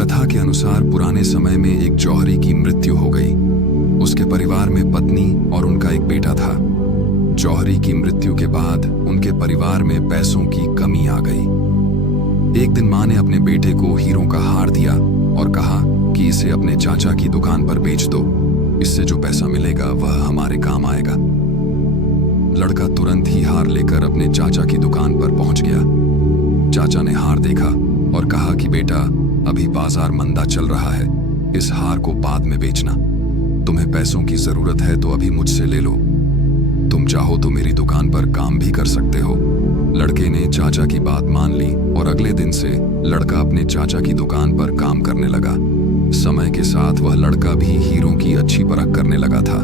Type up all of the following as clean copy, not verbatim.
कथा के अनुसार पुराने समय में एक जौहरी की मृत्यु हो गई। उसके परिवार में पत्नी और उनका एक बेटा था। जौहरी की मृत्यु के बाद उनके परिवार में पैसों की कमी आ गई। एक दिन मां ने अपने बेटे को हीरों का हार दिया और कहा कि इसे अपने चाचा की दुकान पर बेच दो, इससे जो पैसा मिलेगा वह हमारे काम आएगा। लड़का तुरंत ही हार लेकर अपने चाचा की दुकान पर पहुंच गया। चाचा ने हार देखा और कहा कि बेटा, अभी बाजार मंदा चल रहा है, इस हार को बाद में बेचना। तुम्हें पैसों की जरूरत है तो अभी मुझसे ले लो। तुम चाहो तो मेरी दुकान पर काम भी कर सकते हो। लड़के ने चाचा की बात मान ली और अगले दिन से लड़का अपने चाचा की दुकान पर काम करने लगा। समय के साथ वह लड़का भी हीरों की अच्छी परख करने लगा था।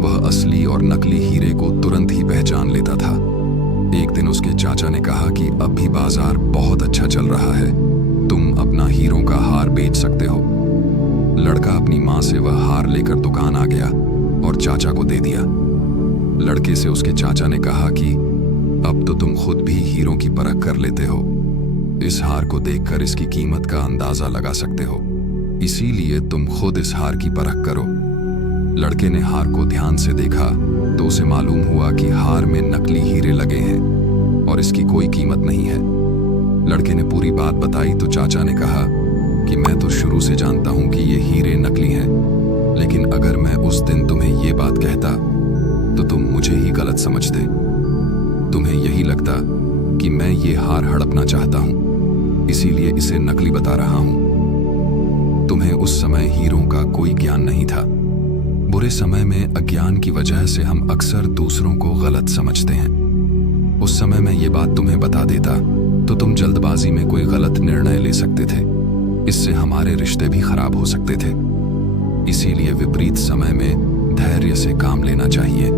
वह असली और नकली हीरे को तुरंत ही पहचान लेता था। एक दिन उसके चाचा ने कहा कि अब भी बाजार बहुत अच्छा चल रहा है, तुम अपना हीरों का हार बेच सकते हो। लड़का अपनी मां से वह हार लेकर दुकान आ गया और चाचा को दे दिया। लड़के से उसके चाचा ने कहा कि अब तो तुम खुद भी हीरों की परख कर लेते हो, इस हार को देखकर इसकी कीमत का अंदाजा लगा सकते हो, इसीलिए तुम खुद इस हार की परख करो। लड़के ने हार को ध्यान से देखा तो उसे मालूम हुआ कि हार में नकली हीरे लगे हैं और इसकी कोई कीमत नहीं है। लड़के ने पूरी बात बताई तो चाचा ने कहा कि मैं तो शुरू से जानता हूं कि ये हीरे नकली हैं, लेकिन अगर मैं उस दिन तुम्हें ये बात कहता तो तुम मुझे ही गलत समझते। तुम्हें यही लगता कि मैं ये हार हड़पना चाहता हूं, इसीलिए इसे नकली बता रहा हूं। तुम्हें उस समय हीरों का कोई ज्ञान नहीं था। बुरे समय में अज्ञान की वजह से हम अक्सर दूसरों को गलत समझते हैं। उस समय मैं ये बात तुम्हें बता देता तो तुम जल्दबाजी में कोई गलत निर्णय ले सकते थे, इससे हमारे रिश्ते भी खराब हो सकते थे। इसीलिए विपरीत समय में धैर्य से काम लेना चाहिए।